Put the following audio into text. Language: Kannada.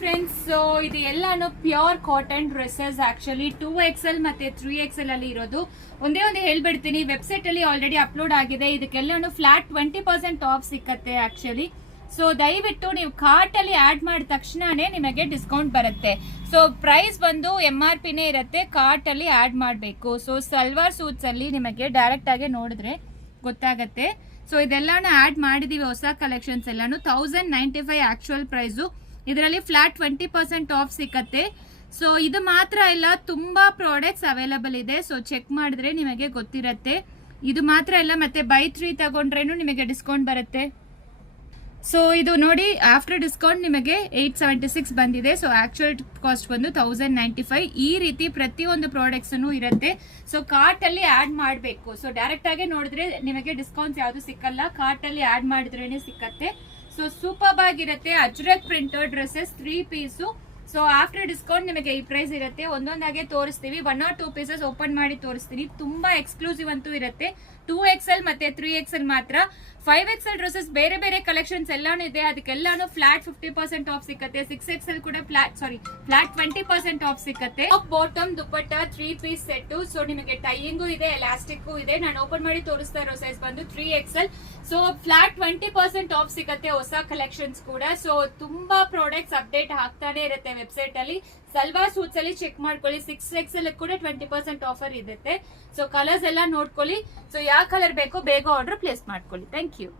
ಫ್ರೆಂಡ್ಸ್, ಸೊ ಇದು ಎಲ್ಲಾನು pure cotton dresses. Actually 2XL ಮತ್ತೆ 3XL ಅಲ್ಲಿ ಇರೋದು. ಒಂದೇ ಒಂದು ಹೇಳ್ಬಿಡ್ತೀನಿ, ವೆಬ್ಸೈಟ್ ಅಲ್ಲಿ ಆಲ್ರೆಡಿ ಅಪ್ಲೋಡ್ ಆಗಿದೆ. ಇದಕ್ಕೆಲ್ಲಾನು ಫ್ಲಾಟ್ 20% ಆಫ್ ಸಿಕ್ಕತ್ತೆ ಆಕ್ಚುಲಿ. ಸೊ ದಯವಿಟ್ಟು ನೀವು ಕಾರ್ಟ್ ಅಲ್ಲಿ ಆಡ್ ಮಾಡಿದ ತಕ್ಷಣನೇ ನಿಮಗೆ ಡಿಸ್ಕೌಂಟ್ ಬರುತ್ತೆ. ಸೊ ಪ್ರೈಸ್ ಬಂದು MRP ನೇ ಇರುತ್ತೆ, ಕಾರ್ಟ್ ಅಲ್ಲಿ ಆಡ್ ಮಾಡಬೇಕು. ಸೊ ಸಲ್ವಾರ್ ಸೂಟ್ಸ್ ಅಲ್ಲಿ ನಿಮಗೆ ಡೈರೆಕ್ಟ್ ಆಗಿ ನೋಡಿದ್ರೆ ಗೊತ್ತಾಗತ್ತೆ. ಸೊ ಇದೆಲ್ಲಾನು ಆಡ್ ಮಾಡಿದೀವಿ, ಹೊಸ ಕಲೆಕ್ಷನ್ಸ್ ಎಲ್ಲಾನು 1095 ಆಕ್ಚುಯಲ್ ಪ್ರೈಸು. ಇದರಲ್ಲಿ ಫ್ಲಾಟ್ 20% ಆಫ್ ಸಿಕ್ಕತ್ತೆ. ಸೊ ಇದು ಮಾತ್ರ ಇಲ್ಲ, ತುಂಬಾ ಪ್ರಾಡಕ್ಟ್ಸ್ ಅವೈಲಬಲ್ ಇದೆ. ಸೊ ಚೆಕ್ ಮಾಡಿದ್ರೆ ನಿಮಗೆ ಗೊತ್ತಿರತ್ತೆ. ಇದು ಮಾತ್ರ ಇಲ್ಲ, ಮತ್ತೆ ಬೈ 3 ತಗೊಂಡ್ರೇನು ನಿಮಗೆ ಡಿಸ್ಕೌಂಟ್ ಬರುತ್ತೆ. ಸೊ ಇದು ನೋಡಿ, ಆಫ್ಟರ್ ಡಿಸ್ಕೌಂಟ್ ನಿಮಗೆ 876 ಬಂದಿದೆ. ಸೊ ಆಕ್ಚುಯಲ್ ಕಾಸ್ಟ್ ಬಂದು 1095. ಈ ರೀತಿ ಪ್ರತಿಯೊಂದು ಪ್ರಾಡಕ್ಟ್ಸ್ ಇರುತ್ತೆ. ಸೊ ಕಾರ್ಟ್ ಅಲ್ಲಿ ಆಡ್ ಮಾಡಬೇಕು. ಸೊ ಡೈರೆಕ್ಟ್ ಆಗಿ ನೋಡಿದ್ರೆ ನಿಮಗೆ ಡಿಸ್ಕೌಂಟ್ಸ್ ಯಾವ್ದು ಸಿಕ್ಕಲ್ಲ, ಕಾರ್ಟ್ ಅಲ್ಲಿ ಆಡ್ ಮಾಡಿದ್ರೇನೆ ಸಿಕ್ಕತ್ತೆ. ಸೊ ಸೂಪರ್ ಆಗಿರುತ್ತೆ. Ajrakh printed dresses 3 piece. So after discount ನಿಮಗೆ ಈ ಪ್ರೈಸ್ ಇರುತ್ತೆ. ಒಂದೊಂದಾಗೆ ತೋರಿಸ್ತೀವಿ, 1 or 2 ಪೀಸಸ್ ಓಪನ್ ಮಾಡಿ ತೋರಿಸ್ತೀನಿ. ತುಂಬಾ ಎಕ್ಸ್ಕ್ಲೂಸಿವ್ ಅಂತೂ ಇರುತ್ತೆ. 2XL ಮತ್ತೆ 3XL ಮಾತ್ರ. 5XL ಡ್ರೆಸ್ಸಸ್ ಬೇರೆ ಬೇರೆ ಕಲೆಕ್ಷನ್ಸ್ ಎಲ್ಲಾನು ಇದೆ. ಅದಕ್ಕೆಲ್ಲಾನು ಫ್ಲಾಟ್ 50% ಆಫ್ ಸಿಕ್ಕತ್ತೆ. 6XL ಕೂಡ ಫ್ಲಾಟ್ 20% ಆಫ್ ಸಿಕ್ಕತ್ತೆ. Bottom dupatta 3 piece set. So ನಿಮಗೆ ಟೈಯಿಂಗು ಇದೆ, ಎಲಾಸ್ಟಿಕ್ ಇದೆ. ನಾನು ಓಪನ್ ಮಾಡಿ ತೋರಿಸ್ತಾ ಇರೋ ಸೈಜ್ ಬಂದು 3XL. ಸೊ ಫ್ಲಾಟ್ 20% ಆಫ್ ಸಿಕ್ಕತ್ತೆ, ಹೊಸ ಕಲೆಕ್ಷನ್ಸ್ ಕೂಡ. ಸೊ ತುಂಬಾ ಪ್ರಾಡಕ್ಟ್ಸ್ ಅಪ್ಡೇಟ್ ಆಗ್ತಾನೆ ಇರುತ್ತೆ ವೆಬ್ಸೈಟ್ ಅಲ್ಲಿ. ಸಲ್ವಾರ್ ಸೂಟ್ಸ್ ಅಲ್ಲಿ ಚೆಕ್ ಮಾಡ್ಕೊಳ್ಳಿ. 6XL ಕೂಡ 20% ಆಫರ್ ಇರುತ್ತೆ. ಸೊ ಕಲರ್ಸ್ ಎಲ್ಲ ನೋಡ್ಕೊಳ್ಳಿ. ಸೊ ಯಾವ ಕಲರ್ ಬೇಕೋ ಬೇಗ ಆರ್ಡರ್ ಪ್ಲೇಸ್ ಮಾಡ್ಕೊಳ್ಳಿ. Thank you.